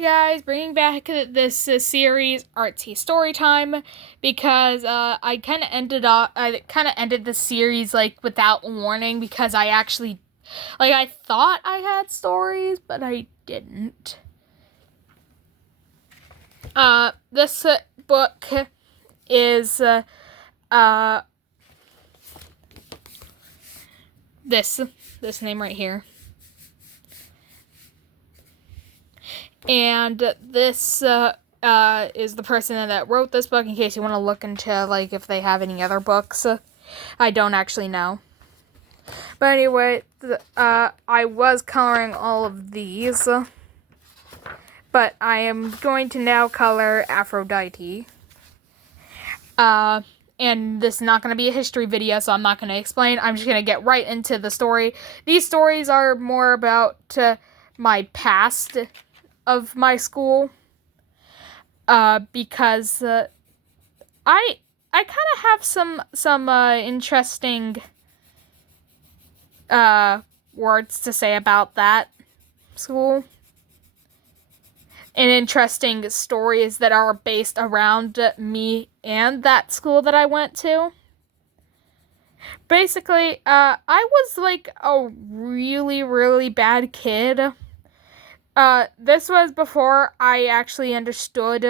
Hey guys, bringing back this series, Artsy Storytime, because I kind of ended the series like without warning because I thought I had stories, but I didn't. This book is this name right here. And this is the person that wrote this book, in case you want to look into, like, if they have any other books. I don't actually know. But anyway, I was coloring all of these. But I am going to now color Aphrodite. And this is not going to be a history video, so I'm not going to explain. I'm just going to get right into the story. These stories are more about my past of my school, because I kind of have some interesting words to say about that school, and interesting stories that are based around me and that school that I went to. Basically, I was like a really, really bad kid. This was before I actually understood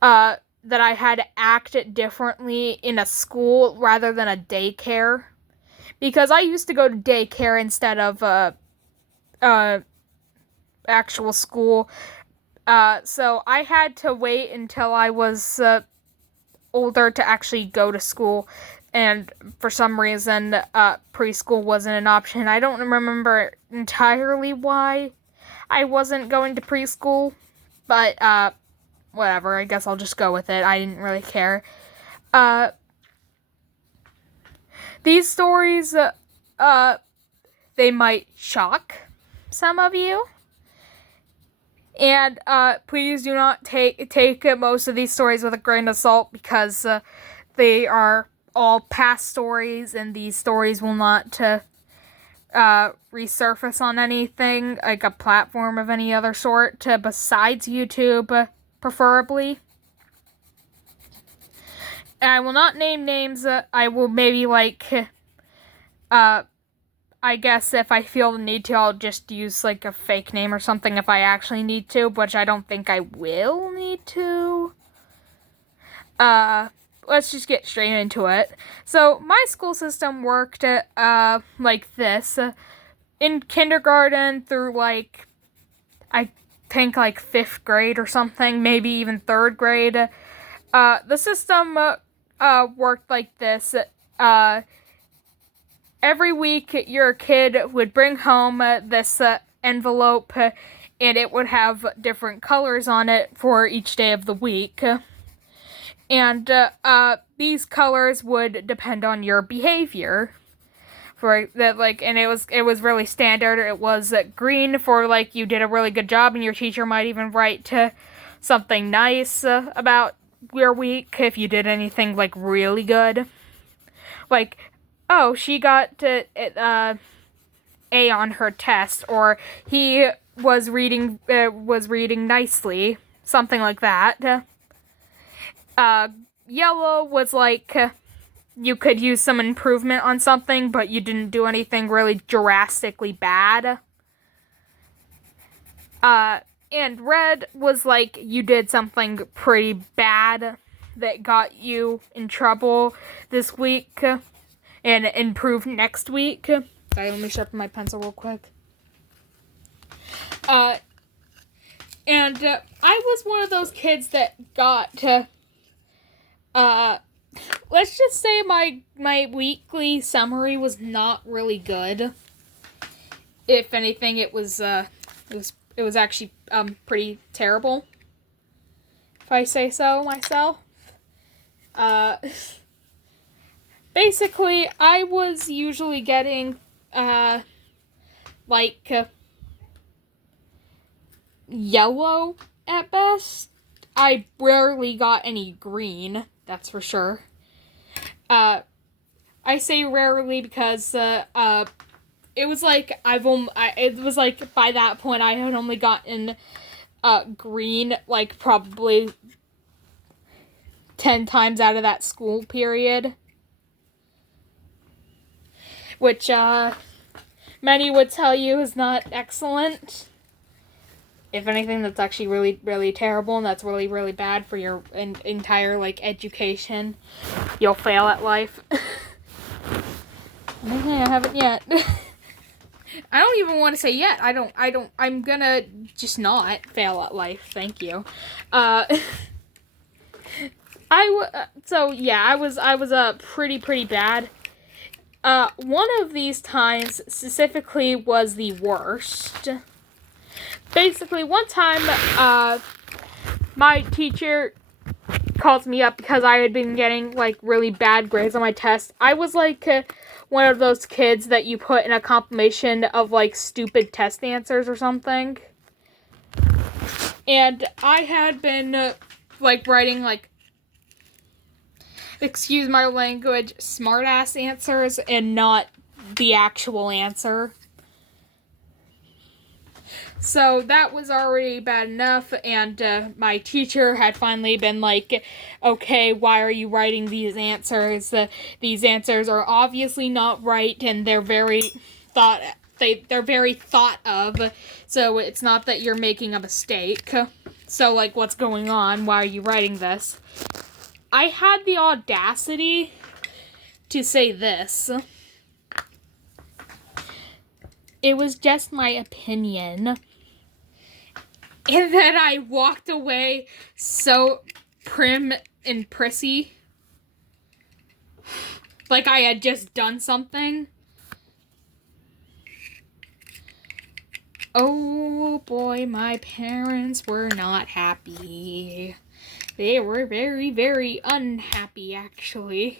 that I had to act differently in a school rather than a daycare. Because I used to go to daycare instead of actual school. So I had to wait until I was older to actually go to school. And for some reason, preschool wasn't an option. I don't remember entirely why I wasn't going to preschool, but, whatever, I guess I'll just go with it. I didn't really care. These stories, they might shock some of you. And, please do not take most of these stories with a grain of salt, because, they are all past stories, and these stories will not resurface on anything, like a platform of any other sort, besides YouTube, preferably. And I will not name names. I will maybe, I guess if I feel the need to, I'll just use, like, a fake name or something if I actually need to, which I don't think I will need to. Let's just get straight into it. So, my school system worked, like this. In kindergarten through, like, I think, like, 5th grade or something, maybe even 3rd grade. The system, worked like this. Every week, your kid would bring home this envelope, and it would have different colors on it for each day of the week. And these colors would depend on your behavior. For that, like, and it was really standard. It was green for, like, you did a really good job, and your teacher might even write something nice about your week if you did anything, like, really good. Like, oh, she got A on her test, or he was reading nicely, something like that. Yellow was like, you could use some improvement on something, but you didn't do anything really drastically bad. And red was like, you did something pretty bad that got you in trouble this week, and improved next week. Sorry, let me sharpen my pencil real quick. And I was one of those kids that got let's just say my weekly summary was not really good. If anything, it was actually pretty terrible, if I say so myself. Basically, I was usually getting yellow at best. I rarely got any green, that's for sure. I say rarely because it was like it was like by that point I had only gotten green like probably 10 times out of that school period, which many would tell you is not excellent. If anything, that's actually really, really terrible, and that's really, really bad for your entire, like, education. You'll fail at life. I haven't yet. I don't even want to say yet. I'm gonna just not fail at life. Thank you. So yeah, I was pretty bad. One of these times specifically was the worst. Basically, one time, my teacher calls me up because I had been getting, like, really bad grades on my test. I was, like, one of those kids that you put in a compilation of, like, stupid test answers or something. And I had been, like, writing, like, excuse my language, smart-ass answers and not the actual answer. So that was already bad enough, and my teacher had finally been like, okay, why are you writing these answers? These answers are obviously not right, and they're very they're very thought of, so it's not that you're making a mistake. So, like, what's going on? Why are you writing this? I had the audacity to say this. It was just my opinion. And then I walked away so prim and prissy. Like I had just done something. Oh boy, my parents were not happy. They were very, very unhappy, actually.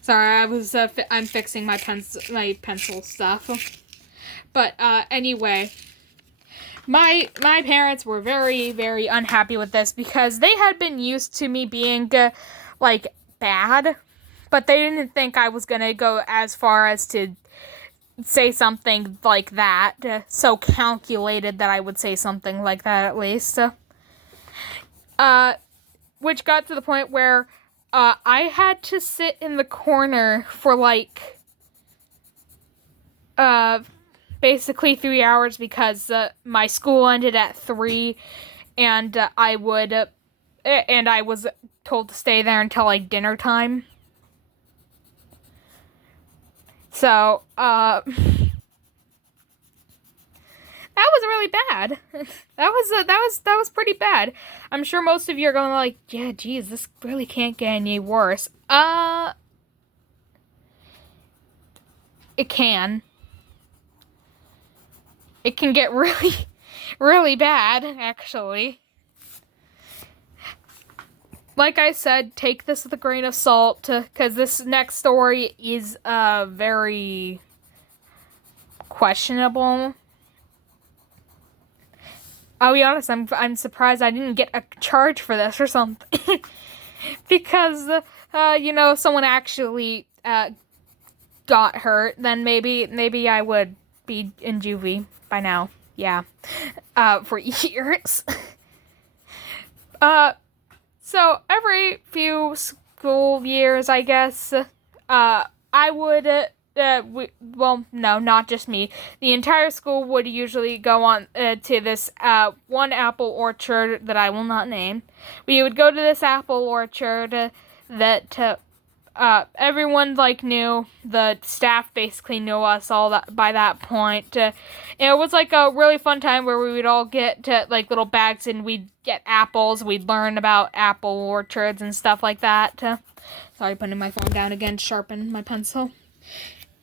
Sorry, I'm fixing my pencil stuff. But, anyway. My parents were very, very unhappy with this because they had been used to me being, like, bad. But they didn't think I was gonna go as far as to say something like that. So calculated that I would say something like that, at least. Which got to the point where, I had to sit in the corner for, like, basically 3 hours because my school ended at 3, and I was told to stay there until like dinner time. So that was really bad. that was pretty bad. I'm sure most of you are going like, yeah, geez, this really can't get any worse. It can. It can get really, really bad, actually. Like I said, take this with a grain of salt, because this next story is, very questionable. I'll be honest, I'm surprised I didn't get a charge for this or something. Because, if someone actually, got hurt, then maybe I would be in juvie by now. Yeah. For years. So every few school years, I guess, I would, well, no, not just me. The entire school would usually go on to this one apple orchard that I will not name. We would go to this apple orchard that everyone like knew. The staff basically knew us all by that point. And it was like a really fun time where we would all get like little bags and we'd get apples. We'd learn about apple orchards and stuff like that. Sorry, putting my phone down again to sharpen my pencil.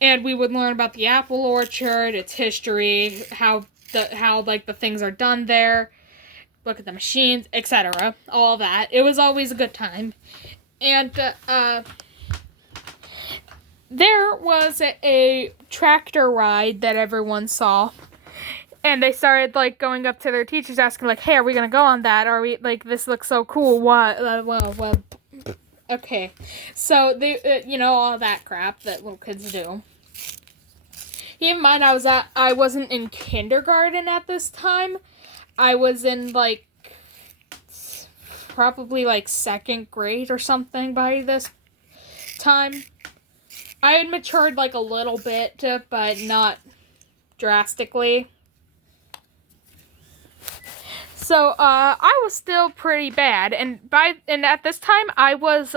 And we would learn about the apple orchard, its history, how the things are done there, look at the machines, etc. All that. It was always a good time. And there was a tractor ride that everyone saw. And they started, like, going up to their teachers asking, like, hey, are we going to go on that? Are we, like, this looks so cool. What? Well, okay. So, they, all that crap that little kids do. Keep in mind, I wasn't in kindergarten at this time. I was in like probably like second grade or something by this time. I had matured like a little bit, but not drastically. So I was still pretty bad, and at this time I was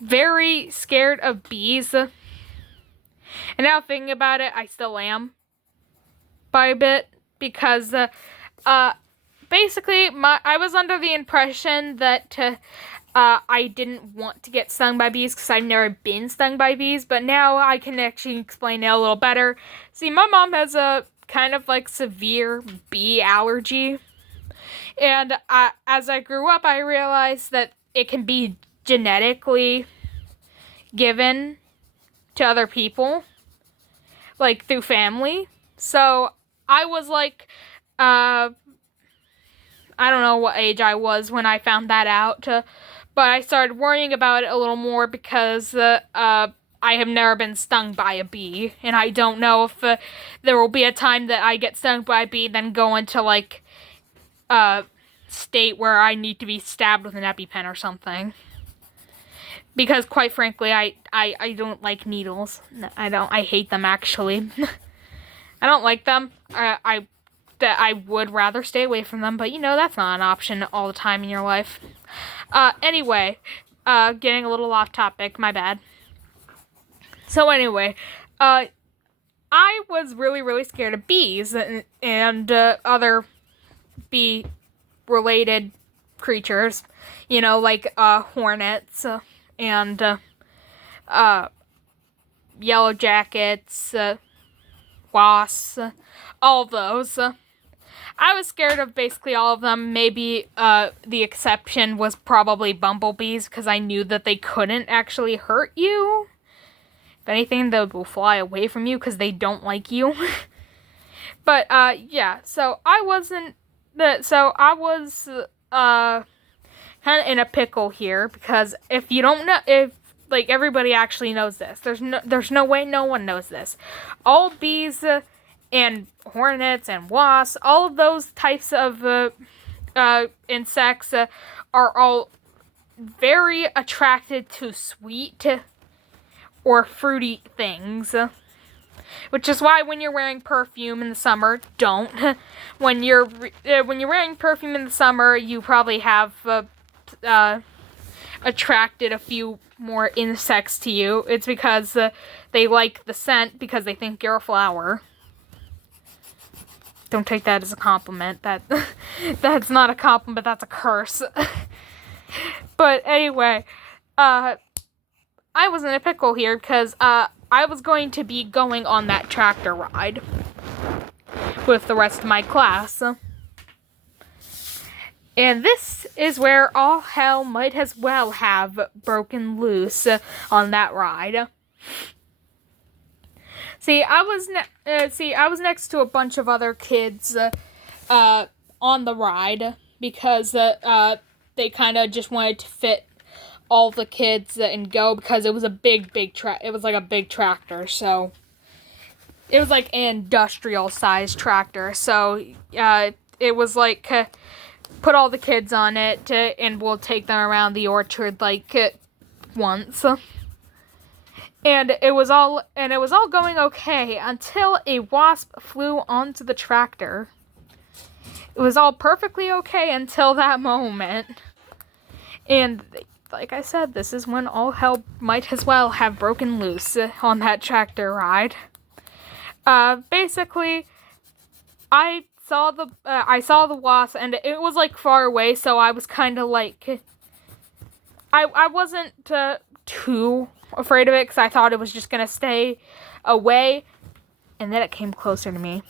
very scared of bees. And now thinking about it, I still am by a bit, because basically I was under the impression that I didn't want to get stung by bees because I've never been stung by bees, but now I can actually explain it a little better. See, my mom has a kind of like severe bee allergy, and as I grew up, I realized that it can be genetically given to other people, like through family. So I was like, I don't know what age I was when I found that out, but I started worrying about it a little more because I have never been stung by a bee, and I don't know if there will be a time that I get stung by a bee, then go into like a state where I need to be stabbed with an EpiPen or something. Because quite frankly, I don't like needles. I hate them, actually. I don't like them. I would rather stay away from them, but you know, that's not an option all the time in your life. Anyway, getting a little off topic, my bad. So anyway, I was really, really scared of bees and other bee-related creatures. You know, like hornets and yellow jackets, wasps, all of those. I was scared of basically all of them. Maybe the exception was probably bumblebees, because I knew that they couldn't actually hurt you. If anything, they will fly away from you because they don't like you. But yeah, so I was kind of in a pickle here, because if you don't know, if like everybody actually knows this, there's no way no one knows this. All bees and hornets and wasps, all of those types of insects are all very attracted to sweet or fruity things. Which is why when you're wearing perfume in the summer, don't. When you're wearing perfume in the summer, you probably have attracted a few more insects to you. It's because they like the scent, because they think you're a flower. Don't take that as a compliment. That's not a compliment, that's a curse. But anyway, I was in a pickle here because I was going to be going on that tractor ride with the rest of my class. And this is where all hell might as well have broken loose on that ride. See, I was next to a bunch of other kids on the ride, because they kind of just wanted to fit all the kids and go, because it was a big it was like a big tractor, so it was like an industrial sized tractor, so it was like put all the kids on it and we'll take them around the orchard like once. And it was all going okay until a wasp flew onto the tractor. It was all perfectly okay until that moment. And like I said, this is when all hell might as well have broken loose on that tractor ride. Basically, I saw the wasp, and it was like far away, so I was kind of like, I wasn't too afraid of it, because I thought it was just gonna stay away, and then it came closer to me.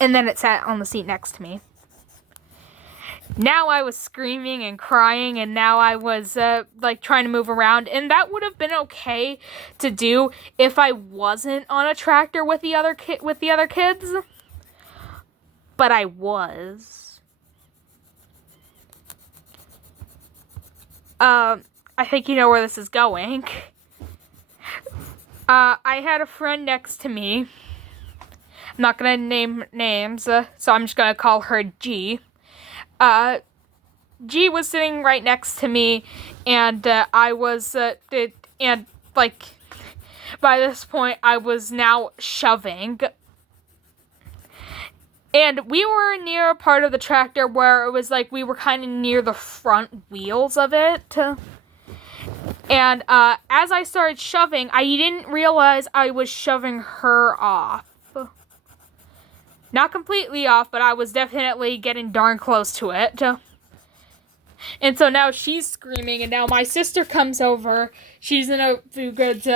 And then it sat on the seat next to me. Now I was screaming and crying, and now I was like trying to move around, and that would have been okay to do if I wasn't on a tractor with the other kids. But I was. I think you know where this is going. I had a friend next to me. I'm not gonna name names, so I'm just gonna call her G. G was sitting right next to me, and I was, and like, by this point, I was now shoving. And we were near a part of the tractor where it was like we were kind of near the front wheels of it. And as I started shoving, I didn't realize I was shoving her off. Not completely off, but I was definitely getting darn close to it. And so now she's screaming, and now my sister comes over. She's in a few grades.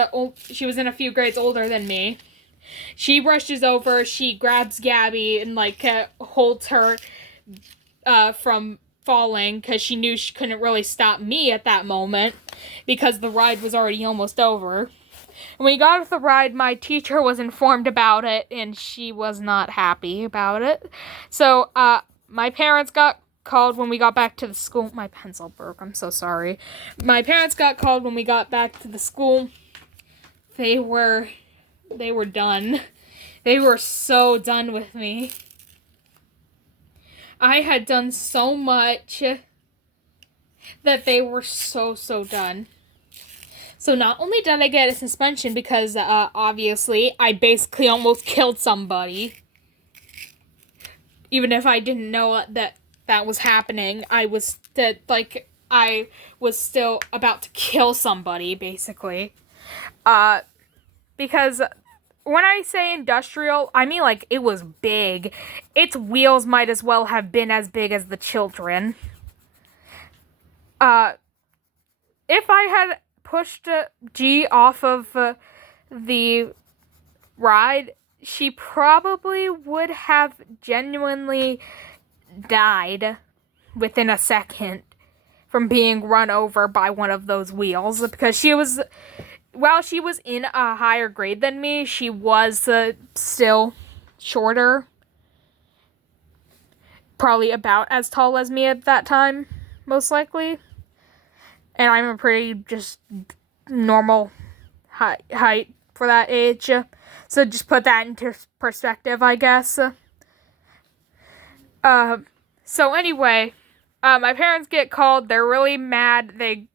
She was in a few grades older than me. She rushes over. She grabs Gabby and holds her from falling because she knew she couldn't really stop me at that moment because the ride was already almost over. When we got off the ride, my teacher was informed about it, and she was not happy about it. So my parents got called when we got back to the school. My pencil broke. I'm so sorry. My parents got called when we got back to the school. They were done. They were so done with me. I had done so much that they were so done. So not only did I get a suspension because obviously I basically almost killed somebody. Even if I didn't know that was happening, I was still about to kill somebody, basically. Because when I say industrial, I mean it was big. Its wheels might as well have been as big as the children. If I had pushed G off of the ride, she probably would have genuinely died within a second from being run over by one of those wheels, because while she was in a higher grade than me, she was still shorter. Probably about as tall as me at that time, most likely. And I'm a pretty just normal height for that age. So just put that into perspective, I guess. So anyway, my parents get called. They're really mad. They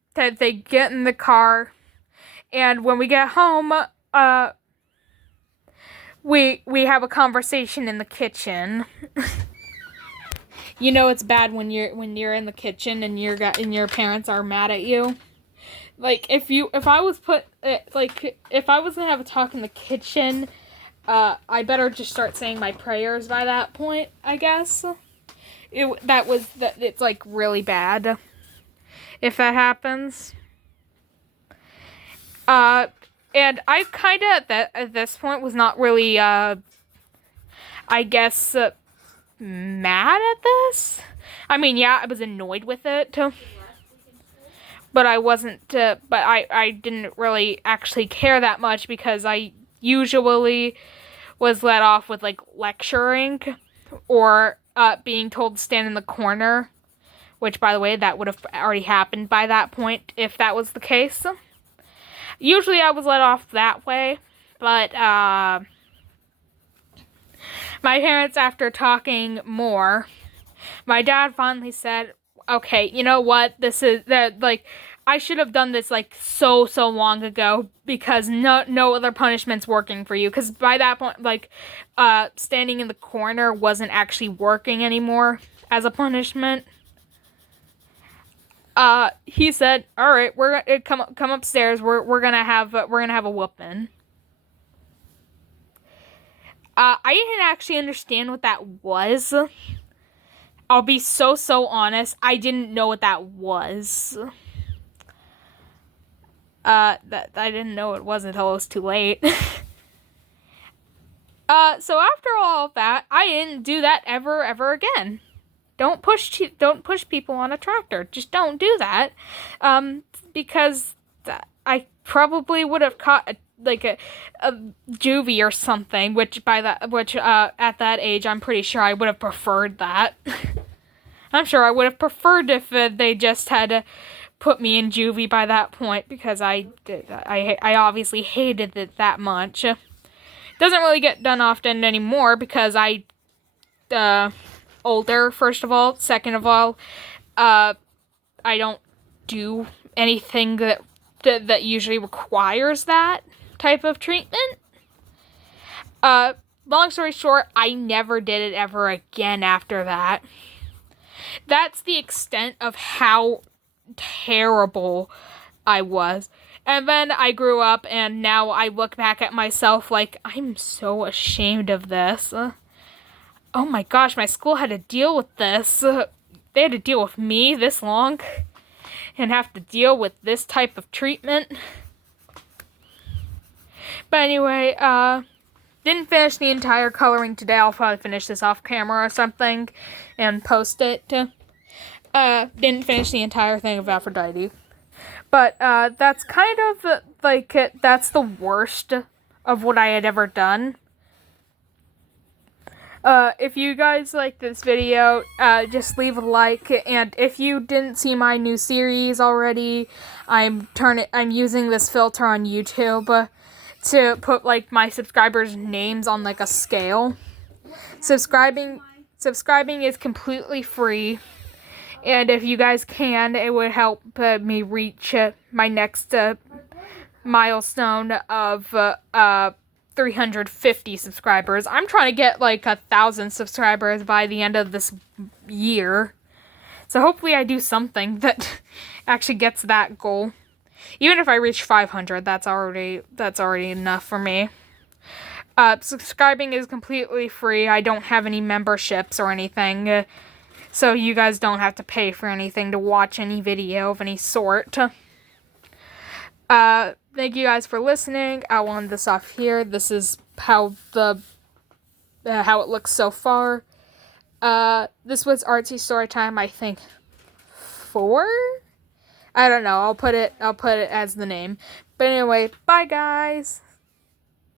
get in the car. And when we get home, we have a conversation in the kitchen. You know it's bad when you're in the kitchen and your parents are mad at you. If I was gonna have a talk in the kitchen, I better just start saying my prayers by that point, I guess. It's really bad if that happens. And I kind of, at this point, was not really, I guess, mad at this. I mean, yeah, I was annoyed with it, but I wasn't, but I didn't really actually care that much because I usually was let off with, lecturing or, being told to stand in the corner, which, by the way, that would have already happened by that point if that was the case. Usually I was let off that way, but my parents, after talking more, my dad finally said, okay, you know what, I should have done this, so long ago, because no other punishment's working for you, because by that point, standing in the corner wasn't actually working anymore as a punishment. He said, all right, we're gonna come upstairs. We're gonna have a whooping. I didn't actually understand what that was. I'll be so honest. I didn't know what that was. That I didn't know it was until it was too late. So after all of that, I didn't do that ever again. Don't push people on a tractor. Just don't do that. Because I probably would have caught a juvie or something, which at that age, I'm pretty sure I would have preferred that. I'm sure I would have preferred if they just had put me in juvie by that point because I obviously hated it that much. Doesn't really get done often anymore because older, first of all. Second of all, I don't do anything that usually requires that type of treatment. Long story short, I never did it ever again after that. That's the extent of how terrible I was. And then I grew up, and now I look back at myself like, I'm so ashamed of this. Oh my gosh, my school had to deal with this. They had to deal with me this long and have to deal with this type of treatment. But anyway, didn't finish the entire coloring today. I'll probably finish this off camera or something and post it. Didn't finish the entire thing of Aphrodite. But that's kind of like, that's the worst of what I had ever done. If you guys like this video, just leave a like, and if you didn't see my new series already, I'm using this filter on YouTube to put like my subscribers' names on like a scale. Subscribing is completely free, and if you guys can, it would help me reach my next milestone of 350 subscribers. I'm trying to get like 1,000 subscribers by the end of this year. So hopefully I do something that actually gets that goal. Even if I reach 500, that's already enough for me. Subscribing is completely free. I don't have any memberships or anything. So you guys don't have to pay for anything to watch any video of any sort. Thank you guys for listening. I will end this off here. This is how how it looks so far. This was Artsy Storytime, I think 4? I don't know. I'll put it as the name. But anyway, bye guys.